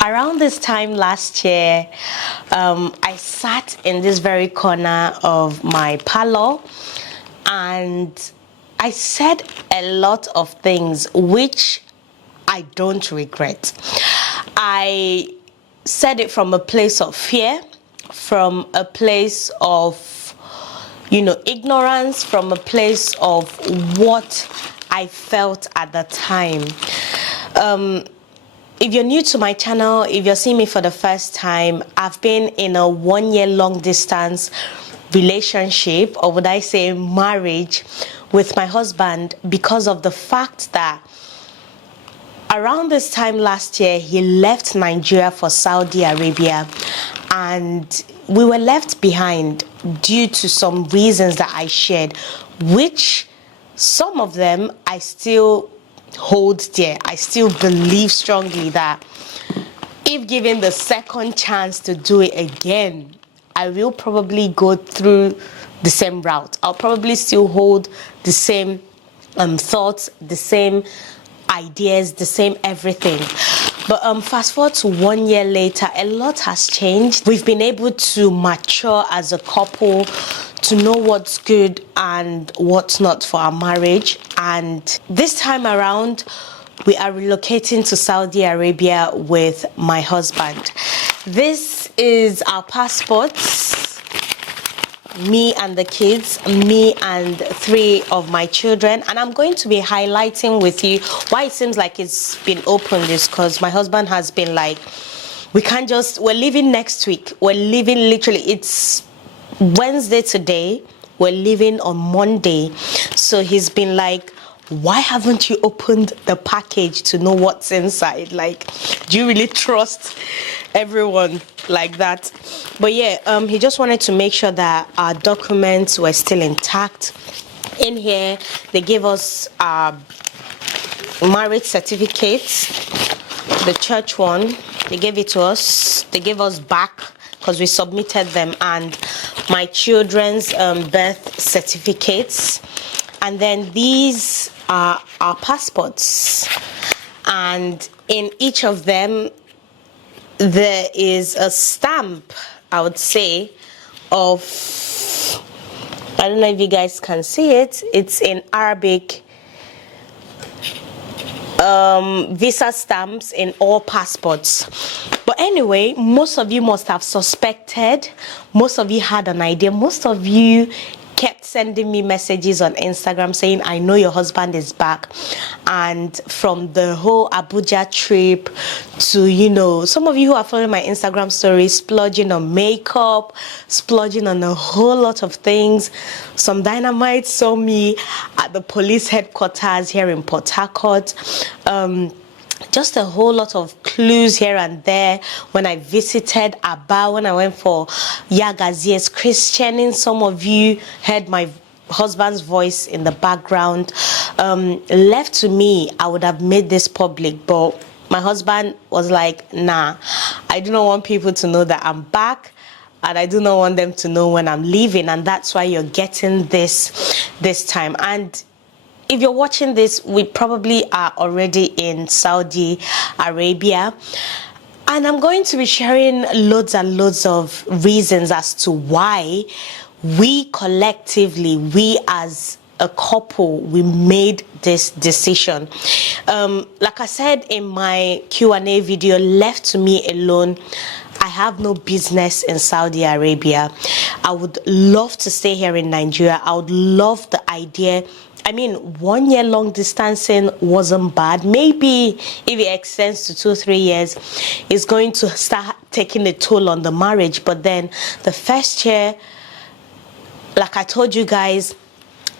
Around this time last year, I sat in this very corner of my parlor and I said a lot of things which I don't regret. I said it from a place of fear, from a place of, ignorance, from a place of what I felt at the time. If you're new to my channel, if you're seeing me for the first time, I've been in a 1 year long distance relationship, or would I say marriage, with my husband because of the fact that around this time last year, he left Nigeria for Saudi Arabia and we were left behind due to some reasons that I shared, which some of them I still hold dear. I still believe strongly that if given the second chance to do it again, I will probably go through the same route. I'll probably still hold the same thoughts, the same ideas, the same everything. But fast forward to 1 year later, a lot has changed. We've been able to mature as a couple, to know what's good and what's not for our marriage. And this time around, we are relocating to Saudi Arabia with my husband. This is our passports. Me and the kids, me and 3 of my children, and I'm going to be highlighting with you why it seems like it's been opened is because my husband has been like, we're leaving next week, we're leaving literally, it's Wednesday today, we're leaving on Monday. So he's been like, why haven't you opened the package to know what's inside? Like, do you really trust everyone like that? But yeah, he just wanted to make sure that our documents were still intact. In here, they gave us our marriage certificates, the church one. They gave it to us. They gave us back because we submitted them, and my children's birth certificates. And then these are our passports, and in each of them there is a stamp, I would say, of, I don't know if you guys can see it, it's in Arabic, visa stamps in all passports. But anyway, most of you must have suspected, most of you had an idea, most of you kept sending me messages on Instagram saying, I know your husband is back. And from the whole Abuja trip to, some of you who are following my Instagram stories, splurging on makeup, splurging on a whole lot of things. Some dynamite saw me at the police headquarters here in Port Harcourt. Just a whole lot of clues here and there when I visited Aba, when I went for Yagazia's Christianing. Some of you heard my husband's voice in the background. Left to me, I would have made this public, but my husband was like, nah, I do not want people to know that I'm back, and I do not want them to know when I'm leaving, and that's why you're getting this time. And if you're watching this, we probably are already in Saudi Arabia. And I'm going to be sharing loads and loads of reasons as to why we collectively, we as a couple, we made this decision. Like I said in my Q&A video, left to me alone, I have no business in Saudi Arabia. I would love to stay here in Nigeria. I would love the idea. I mean, 1 year long distancing wasn't bad. Maybe if it extends to 2-3 years, it's going to start taking a toll on the marriage. But then the first year, like I told you guys,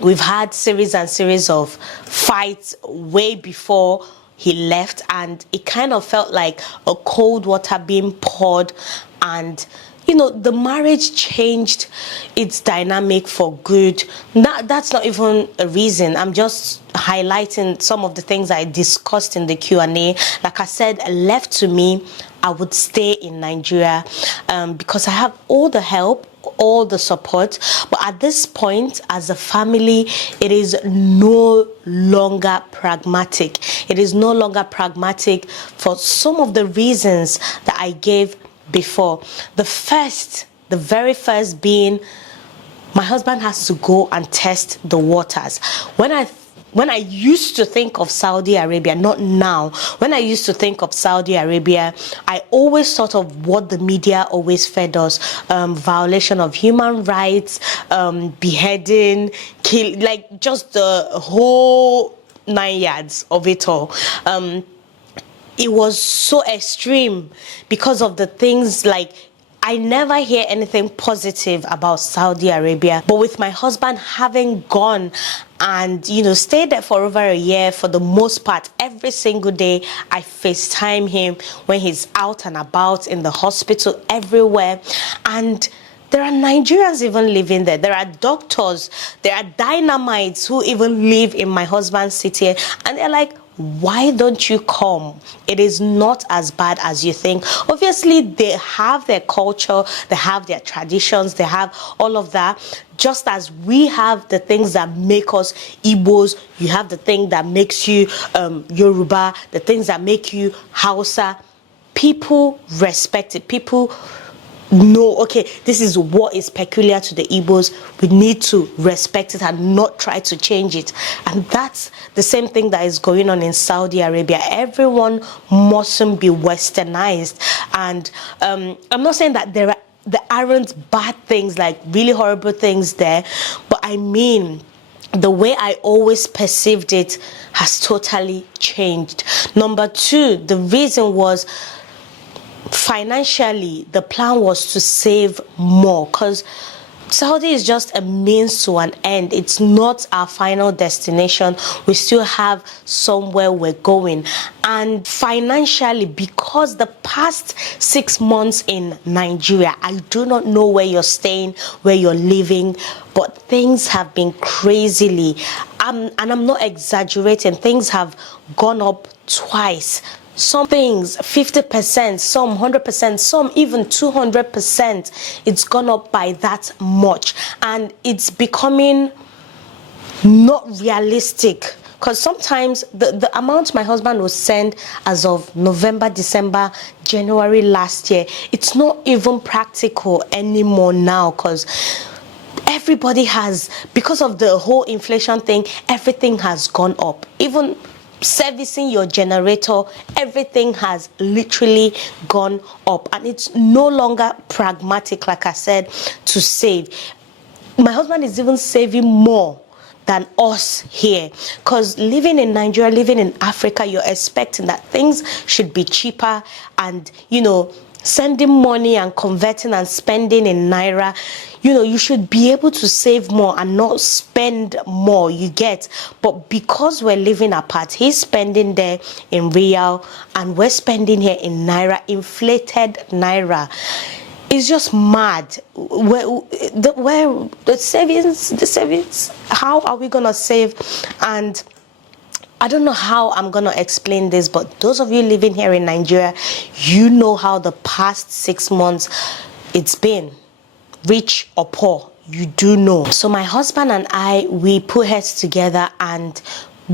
we've had series and series of fights way before he left, and it kind of felt like a cold water being poured, and the marriage changed its dynamic for good. That's not even a reason. I'm just highlighting some of the things I discussed in the Q&A. Like I said, left to me, I would stay in Nigeria because I have all the help, all the support, but at this point, as a family, it is no longer pragmatic. It is no longer pragmatic for some of the reasons that I gave before. The very first being, my husband has to go and test the waters. When I used to think of Saudi Arabia, not now, when I used to think of Saudi Arabia, I always thought of what the media always fed us: violation of human rights, beheading, kill, like just the whole 9 yards of it all. It was so extreme because of the things like, I never hear anything positive about Saudi Arabia, but with my husband having gone and, stayed there for over a year, for the most part, every single day, I FaceTime him when he's out and about in the hospital, everywhere. And there are Nigerians even living there. There are doctors, there are dynamites who even live in my husband's city. And they're like, why don't you come? It is not as bad as you think. Obviously, they have their culture, they have their traditions, they have all of that. Just as we have the things that make us Igbos, you have the thing that makes you Yoruba, the things that make you Hausa. People respect it. People know, okay, this is what is peculiar to the Igbos. We need to respect it and not try to change it. And that's the same thing that is going on in Saudi Arabia. Everyone mustn't be westernized. And I'm not saying that there aren't bad things, like really horrible things there, but I mean, the way I always perceived it has totally changed. Number two, the reason was, financially, the plan was to save more, because Saudi is just a means to an end. It's not our final destination. We still have somewhere we're going. And financially, because the past 6 months in Nigeria, I do not know where you're staying, where you're living, but things have been crazily, and I'm not exaggerating, things have gone up twice. Some things 50%, some 100%, some even 200%. It's gone up by that much, and it's becoming not realistic, because sometimes the amount my husband will send as of November, December, January last year, it's not even practical anymore now, because everybody has, because of the whole inflation thing, everything has gone up. Even servicing your generator, everything has literally gone up, and it's no longer pragmatic, like I said, to save. My husband is even saving more than us here, because living in Nigeria, living in Africa, you're expecting that things should be cheaper, and sending money and converting and spending in naira, you should be able to save more and not spend more, you get. But because we're living apart, he's spending there in real and we're spending here in naira, inflated naira. It's just mad. Where the savings, how are we gonna save? And I don't know how I'm going to explain this, but those of you living here in Nigeria, you know how the past 6 months it's been, rich or poor, you do know. So my husband and I, we put heads together and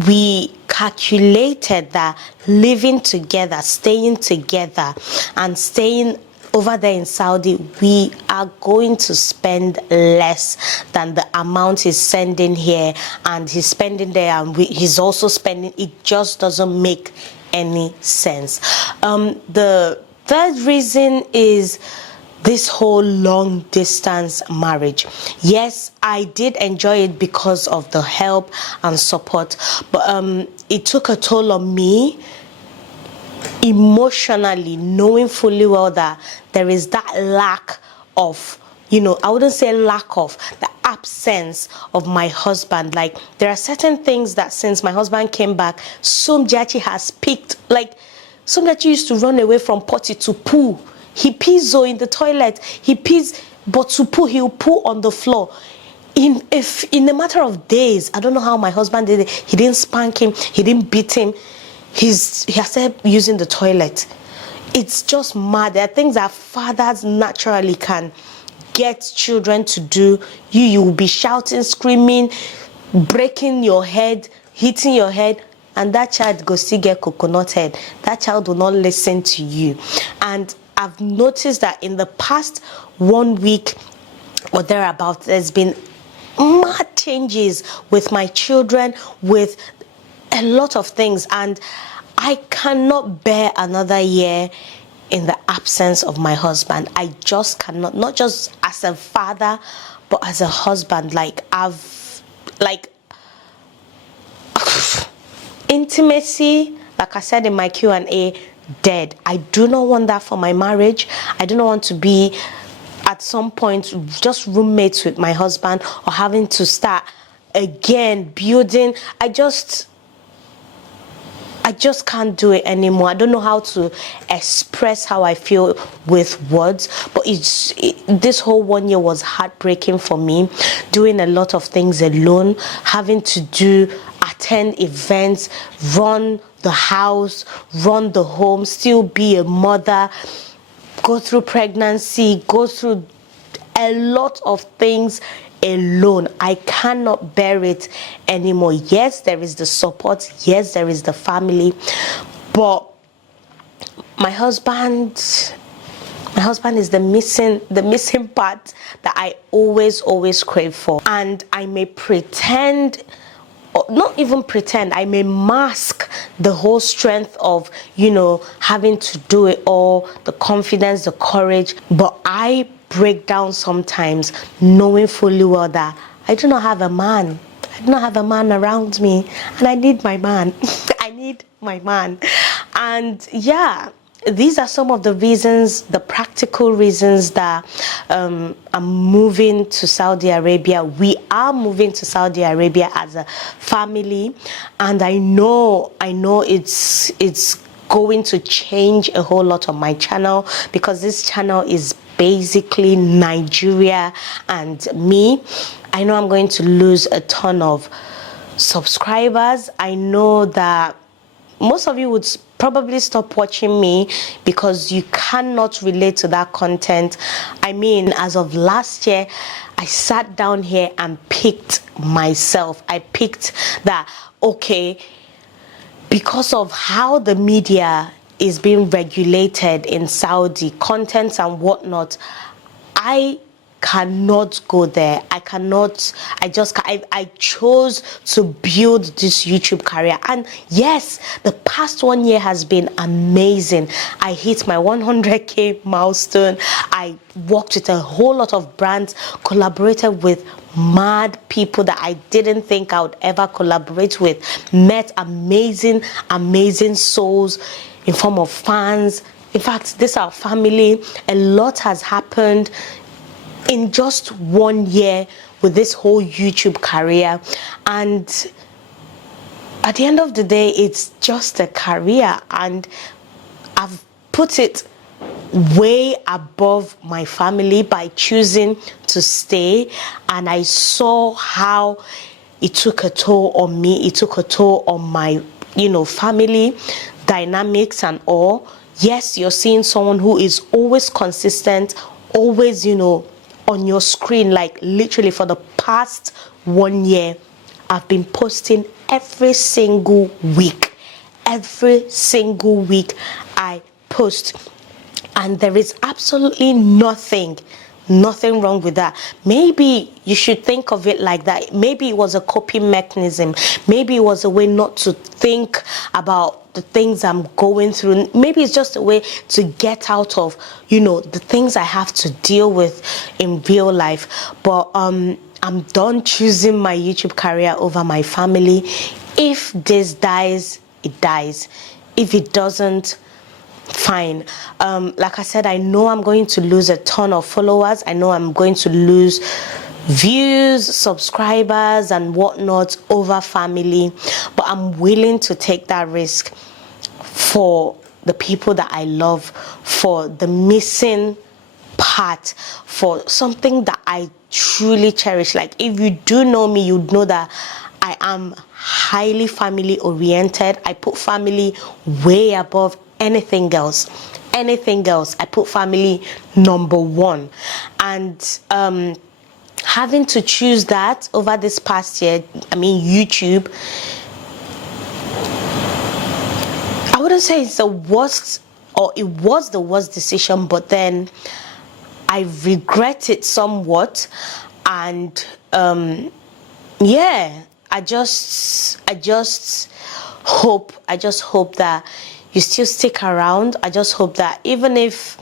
we calculated that living together, staying together, and staying over there in Saudi, we are going to spend less than the amount he's sending here, and he's spending there, and he's also spending. It just doesn't make any sense. The third reason is this whole long distance marriage. Yes, I did enjoy it because of the help and support, but it took a toll on me emotionally, knowing fully well that there is that lack of, I wouldn't say lack of, the absence of my husband. Like, there are certain things that since my husband came back, Somjachi has picked. Like, Somjachi used to run away from potty to poo. He pees in the toilet. He pees, but to poo, he'll poo on the floor. In a matter of days, I don't know how my husband did it. He didn't spank him. He didn't beat him. He has started using the toilet. It's just mad. There are things that fathers naturally can get children to do, you will be shouting, screaming, breaking your head, hitting your head, and that child go still get coconut head. That child will not listen to you. And I've noticed that in the past 1 week or thereabouts, there's been mad changes with my children, with a lot of things, and I cannot bear another year in the absence of my husband. I just cannot, not just as a father, but as a husband. Intimacy, like I said in my Q&A, dead. I do not want that for my marriage. I do not want to be at some point just roommates with my husband, or having to start again building. I just can't do it anymore. I don't know how to express how I feel with words, but this whole 1 year was heartbreaking for me, doing a lot of things alone, having to attend events, run the house, run the home, still be a mother, go through pregnancy, go through a lot of things alone. I cannot bear it anymore. Yes, there is the support. Yes, there is the family, but my husband is the missing part that I always crave for. And I may pretend, or not even pretend, I may mask the whole strength of, having to do it all, the confidence, the courage, but I break down sometimes, knowing fully well that I do not have a man. I do not have a man around me, and I need my man. I need my man. And yeah, these are some of the reasons, the practical reasons that I'm moving to Saudi Arabia. We are moving to Saudi Arabia as a family, and I know it's going to change a whole lot on my channel, because this channel is basically Nigeria and me. I know I'm going to lose a ton of subscribers. I know that most of you would probably stop watching me because you cannot relate to that content. I mean, as of last year, I sat down here and picked myself. I picked that, okay, because of how the media is being regulated in Saudi, contents and whatnot, I cannot go there. I chose to build this YouTube career. And yes, the past 1 year has been amazing. I hit my 100K milestone. I worked with a whole lot of brands, collaborated with mad people that I didn't think I would ever collaborate with, met amazing souls in form of fans. In fact, this is our family. A lot has happened in just 1 year with this whole YouTube career. And at the end of the day, it's just a career, and I've put it way above my family by choosing to stay. And I saw how it took a toll on me. It took a toll on my family dynamics and all. Yes, you're seeing someone who is always consistent, always on your screen. Like literally for the past 1 year, I've been posting every single week. Every single week I post, and there is absolutely nothing wrong with that. Maybe you should think of it like that. Maybe it was a coping mechanism. Maybe it was a way not to think about the things I'm going through. Maybe it's just a way to get out of the things I have to deal with in real life. But I'm done choosing my YouTube career over my family. If this dies, it dies. If it doesn't, fine. Like I said, I know I'm going to lose a ton of followers. I know I'm going to lose views, subscribers and whatnot over family, but I'm willing to take that risk for the people that I love, for the missing part, for something that I truly cherish. Like, if you do know me, you'd know that I am highly family oriented. I put family way above anything else. anything else. I put family number one. And having to choose that over this past year, I mean YouTube, I wouldn't say it's the worst, or it was the worst decision, but then I regret it somewhat. And yeah, I just hope that you still stick around. I just hope that even if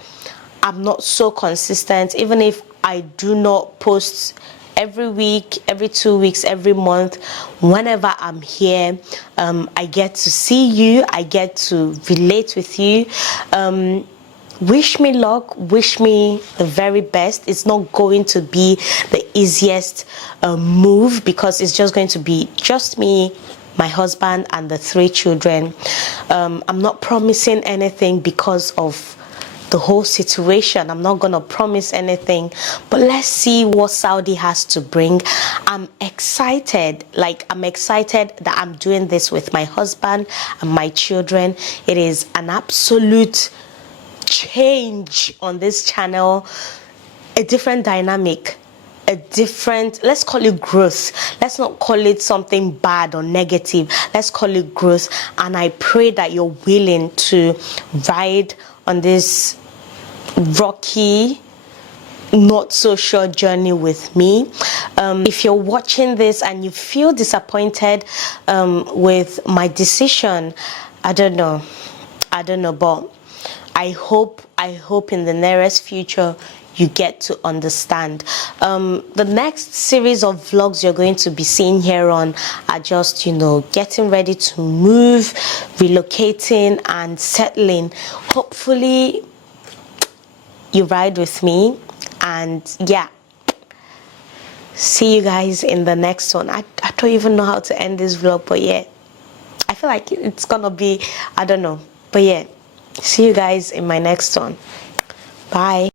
I'm not so consistent, even if I do not post every week, every 2 weeks, every month, whenever I'm here, I get to see you, I get to relate with you. Wish me luck, wish me the very best. It's not going to be the easiest move, because it's just going to be just me, my husband, and the 3 children. I'm not promising anything because of the whole situation. I'm not gonna promise anything, but let's see what Saudi has to bring. I'm excited, I'm excited that I'm doing this with my husband and my children. It is an absolute change on this channel, a different dynamic, a different, let's call it growth. Let's not call it something bad or negative. Let's call it growth. And I pray that you're willing to ride on this rocky, not so sure journey with me. If you're watching this and you feel disappointed with my decision, I don't know, but I hope in the nearest future you get to understand. The next series of vlogs you're going to be seeing here on are just, getting ready to move, relocating and settling. Hopefully you ride with me, and yeah, see you guys in the next one. I don't even know how to end this vlog, but yeah, I feel like it's gonna be, I don't know, but yeah, see you guys in my next one. Bye.